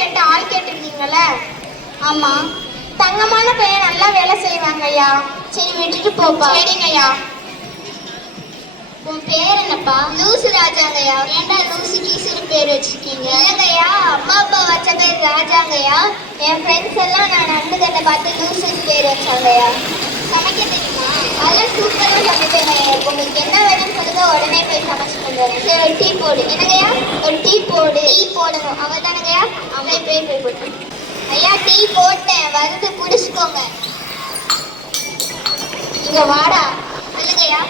கேட்டு ஆள் கேட்டிருந்தீங்கல்ல? ஆமா. தங்கமான பையன் நல்லா வேலை செய்வாங்க ஐயா. சரி விட்டுட்டு போப்பா. சரிங்க ஐயா. உன் பேர் என்னப்பா? லூசு ராஜாங்கய்யா. ஏன்டா லூசு கீசுன்னு பேர் வச்சிருக்கீங்க? இல்லைங்கய்யா, அம்மா அப்பா வச்ச பேர் ராஜாங்கய்யா. என் ஃப்ரெண்ட்ஸ் எல்லாம் நான் நண்டுகளை பார்த்து லூசுன்னு பேர் வச்சாங்கய்யா. சமைக்க தெரியுமா? அதெல்லாம் சூப்பராக சமைப்பேங்கய்யா. உங்களுக்கு என்ன வேணும்னு சொல்லுங்க, உடனே போய் சமைச்சு வந்துடுறேன். சரி ஒரு டீ போடு. என்னங்கய்யா? ஒரு டீ போடு. டீ போடணும் அவள் தானங்கய்யா? அவளை போய் போட்டு. ஐயா டீ போட்டேன், வந்து குடிச்சுக்கோங்க. இங்க வாடா. சொல்லுங்கய்யா.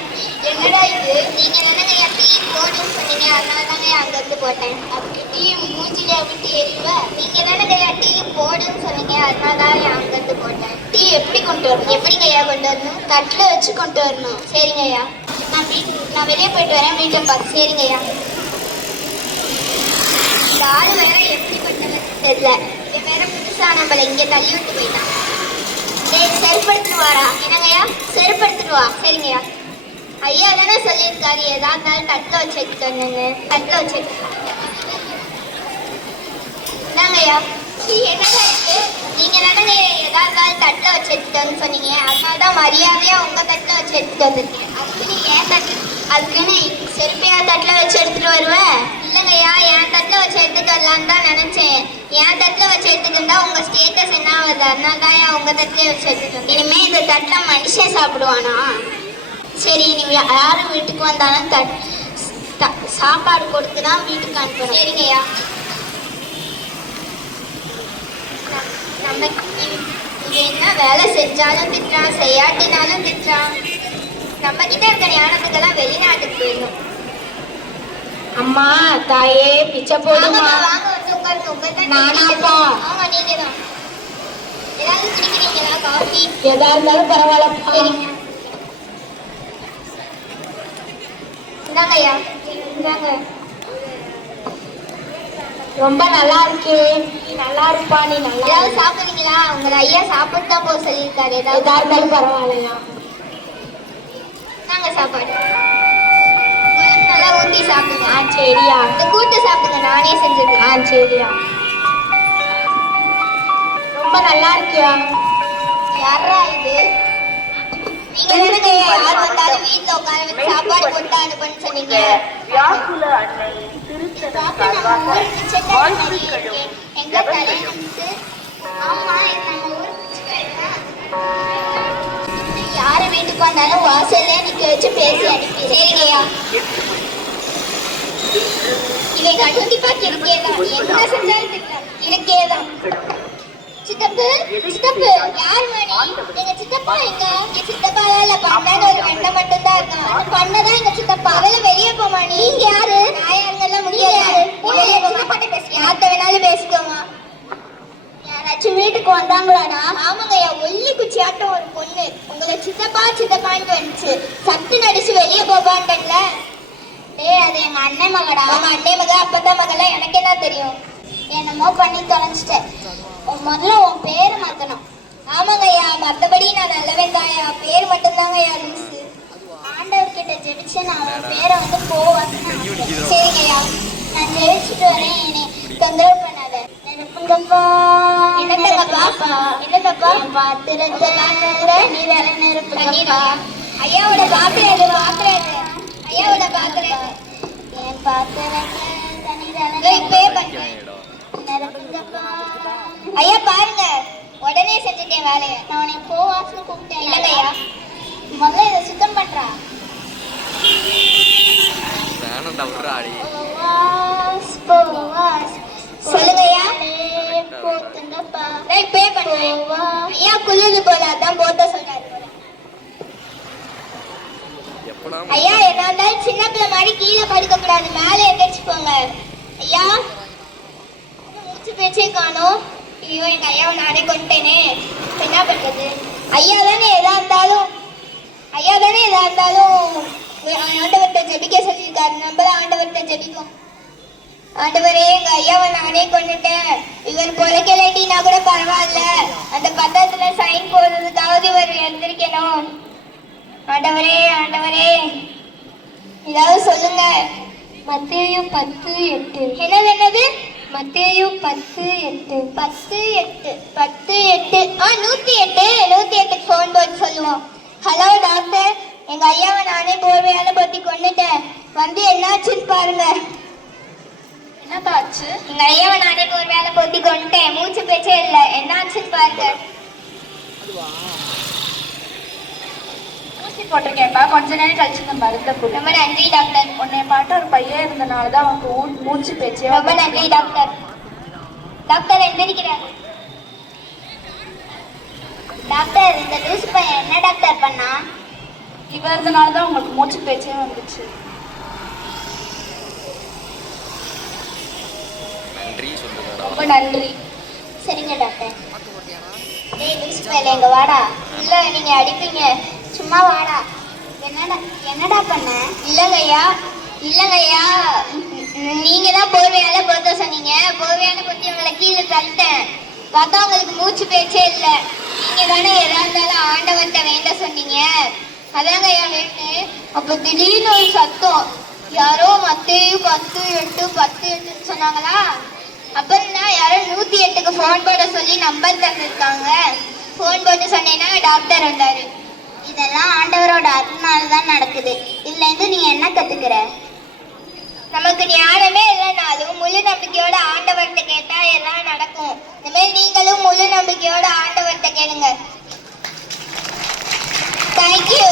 என்னடா இது? நீங்க என்னங்கய்யா டீ போடுன்னு சொன்னீங்க, அதனால தாங்க அங்கிருந்து போட்டேன். அப்படி டீ மூஞ்சில விட்டு எறிவ? நீங்க தானங்கய்யா டீ போடுன்னு சொன்னீங்க, அதனால தான் அங்கிருந்து போட்டேன். டீ எப்படி கொண்டு வரணும்? எப்படிங்கய்யா கொண்டு வரணும்? தட்டில் வச்சு கொண்டு வரணும். சரிங்கய்யா. நான் வெளியே போயிட்டு வரேன், வீட்டை பார்த்து. சரிங்கய்யா. இந்த ஆள் வேற எப்படி பண்ணது தெரியல. இவன் வேற புதுசா நம்மள இங்க தள்ளி விட்டு போயிட்டான். செருப்படுத்துட்டு வாடா. என்னங்கய்யா? செருப்படுத்துட்டு வா. சரிங்கய்யா. ஐயா தானே சொல்லியிருக்காரு ஏதா இருந்தாலும் தட்டில் வச்சு எடுத்துக்கணுன்னு. தட்டில் வச்சு என்னங்கய்யா? என்னங்க இருக்கு? நீங்க தானங்க ஏதா இருந்தாலும் தட்டில் வச்சு எடுத்துக்கணும்னு சொன்னீங்க, அதனால தான் மரியாதையா உங்க தட்டில் வச்சு எடுத்துட்டு வந்திருக்கேன். அதுக்குன்னு ஏன் தட்டு? அதுக்குன்னு செருப்பையா தட்டில் வச்சு எடுத்துட்டு வருவேன்? இல்லைங்கய்யா, என் தட்டில் வச்சு எடுத்துட்டு வரலான்னு தான் நினைச்சேன். என் தட்டில் வச்சு எடுத்துக்கிட்டா உங்க ஸ்டேட்டஸ் என்ன ஆகுது, அதனால தான் உங்க தட்டிலே வச்சு எடுத்துட்டு. இனிமே இந்த தட்டில் மனுஷன் சாப்பிடுவானா? சரி, நீ யாரும் வீட்டுக்கு வந்தாலும் சாப்பாடு கொடுத்து தான் வீட்டுக்கு அனுப்பணும். சரிங்கய்யா. நம்ம இங்க என்ன வேலை செஞ்சாலும் திட்டுறான், செய்யாட்டினாலும் திட்டுறான். நம்ம கிட்ட இருக்க ஞானத்துக்கெல்லாம் வெளிநாட்டுக்கு போயிடணும். அம்மா தாயே பிச்சை போடுமா? வாங்க வந்து உட்காருங்க. உங்க நானாப்பா? ஆமா நீங்க தான். ஏதாவது குடிக்கிறீங்களா? காஃபி எதா இருந்தாலும் பரவாயில்லப்பா. சரிங்க. இந்தாங்கய்யா. இந்தாங்க. ரொம்ப நல்லா இருக்கு. நீ நல்லா இருப்பா. நீ நல்லா ஏதாவது சாப்பிடுறீங்களா? உங்களை ஐயா சாப்பிட்டு தான் போக சொல்லியிருக்காரு. எதா இருந்தாலும் பரவாயில்லையா? நாங்க சாப்பாடு நல்லா ஊற்றி சாப்பிடுங்க. சரியா. இந்த கூட்டு சாப்பிடுங்க, நானே செஞ்சுருக்கேன். சரியா. ரொம்ப நல்லா இருக்கியா? யாரா இது? நீங்க தானே யார் வந்தாலும் வீட்டுல உட்கார வச்சு சாப்பாடு போட்டு அனுப்புன்னு சொன்னீங்க. எங்க தலைநகருக்கு? ஆமா, நம்ம ஊருக்கு யாரு வீட்டுக்கு வந்தாலும் வாசல்ல நிக்க வச்சு பேசி அனுப்பி. சரிங்கய்யா. இதை கண்டிப்பா இருக்கேதான், என்ன செஞ்சாலும் இருக்கேதான். சித்தப்பு சித்தப்பு யார் மணி? எங்க சித்தப்பா எங்க? என் சித்தப்பா இல்ல, பண்ணாத ஒரு வெண்ணை மட்டும் தான் இருக்கான். அது பண்ணதான் எங்க சித்தப்பா. அவள வெளியே போமா. நீங்க யாரு? நான் யாருங்கெல்லாம் முடியாது. சித்தப்பாட்ட பேசி யார்கிட்ட வேணாலும் பேசிக்கோமா. யாராச்சும் வீட்டுக்கு வந்தாங்களாடா? ஆமாங்கய்யா, ஒல்லி குச்சியாட்டம் ஒரு பொண்ணு உங்களை சித்தப்பா சித்தப்பான்ட்டு வந்துச்சு. சத்து நடிச்சு வெளியே போவான்ல. அது எங்க அண்ணன் மகடா. அவங்க அண்ணன் மக அப்பதான் மகளா, எனக்கு என்ன தெரியும்? என்னமோ பண்ணி தொலைஞ்சிட்டேன். முதல்ல உன் பேரை மாத்தணும். ஆமாங்கய்யா, மற்றபடி நான் நல்லவன் தாயா. பேர் மட்டும்தாங்க ஐயா லூசு. ஆண்டவர்கிட்ட ஜெபிச்சு நான் உன் பேரை வந்து போவான்னு. சரிங்கய்யா, நான் ஜெபிச்சுட்டு வரேன். என்னை தொந்தரவு பண்ணாத. நிரப்புங்கப்பா. என்னத்தப்பா? என்னத்தப்பா? பாத்திரத்தை நீரால நிரப்புங்கப்பா. ஐயாவோட பாத்திரம் பாத்திரம் ஐயாவோட பாத்திரம் என் பாத்திரத்தை தண்ணீரால இப்பே பண்றேன். ஐயா பாருங்க, உடனே செஞ்சுட்டேன் வேலையை. நான் உன்னை போவாஸ்னு கூப்பிட்டேன். இல்லையா, முதல்ல இதை சுத்தம் பண்றா. சொல்லுங்கய்யா. பே பண்றேன். ஐயா குளிர்ந்து போல, அதான் போட்ட சொல்றாரு. ஐயா என்ன இருந்தாலும் சின்ன பிள்ளை மாதிரி கீழே படுக்க கூடாது, மேலே எந்திரிச்சு போங்க. ஐயா பேச்சே காணும். ஐயோ, எங்க ஐயாவை நானே கொண்டேனே, என்ன பண்றது? ஐயா தானே எதா இருந்தாலும் ஆண்டவர்கிட்ட ஜெபிக்க சொல்லியிருக்காரு. நம்ம ஆண்டவர்கிட்ட ஜெபிக்கும். ஆண்டவரே, எங்க ஐயாவை நானே கொண்டுட்டேன். இவர் கொலைக்கலைட்டினா கூட பரவாயில்ல, அந்த பத்திரத்துல சைன் போடுறதுக்காவது இவர் எழுந்திருக்கணும். ஆண்டவரே ஆண்டவரே, ஏதாவது சொல்லுங்க. மத்தேயு 10:8. என்னது? மத்தேயு 10:8 10:8 108 ஃபோன் போட்டு சொல்லுவோம். ஹலோ டாக்டர், எங்க ஐயாவை நானே போர்வையால பொத்தி கொண்டுட்டேன், வந்து என்னாச்சுன்னு பாருங்க. என்னப்பா ஆச்சு? எங்க ஐயாவை நானே போர்வையால பொத்தி கொண்டுட்டேன், மூச்சு பேச்சே இல்லை, என்னாச்சுன்னு பாருங்க. ஊசி போட்டிருக்கேன்ப்பா, கொஞ்ச நேரம் கழிச்சு இந்த மருந்தை கொடு. ரொம்ப நன்றி டாக்டர். உன்னை பாட்டு ஒரு பையன் இருந்தனால தான் அவனுக்கு மூச்சு பேச்சு. ரொம்ப நன்றி டாக்டர். டாக்டர் எந்திரிக்கிறார். டாக்டர், இந்த லூசு பையன் என்ன டாக்டர் பண்ணா? இவ இருந்தனால தான் உங்களுக்கு மூச்சு பேச்சே வந்துச்சு. ரொம்ப நன்றி. சரிங்க டாக்டர். டேய் லூசு பையல, எங்க வாடா. இல்ல நீங்க அடிப்பீங்க, சும்மா வாடா. என்னடா பண்ண? இல்லங்கய்யா நீங்க தான் போர்வையால பொத்த சொன்னீங்க, போர்வையால பொத்தி உங்களை கீழே தள்ளிட்டேன், பார்த்தா உங்களுக்கு மூச்சு பேச்சே இல்லை. நீங்க தானே எதா இருந்தாலும் ஆண்டவர்கிட்ட வேண்ட சொன்னீங்க, அதாங்க ஐயா வேண்டேன். அப்ப திடீர்னு ஒரு சத்தம், யாரோ மத்தேயு 10:8 சொன்னாங்களா? அப்புறம் தான் யாரோ 108க்கு ஃபோன் போட சொல்லி நம்பர் தந்துருக்காங்க. ஃபோன் போட்டு சொன்னேன்னா டாக்டர் வந்தாரு. இதெல்லாம் ஆண்டவரோட அருள்னால தான் நடக்குது. இதுல இருந்து நீ என்ன கத்துக்கிற? நமக்கு ஞானமே இல்லைனாலும் முழு நம்பிக்கையோட ஆண்டவர்கிட்ட கேட்டா எல்லாம் நடக்கும். இனிமேல் நீங்களும் முழு நம்பிக்கையோட ஆண்டவர்கிட்ட கேளுங்க. தேங்க்யூ.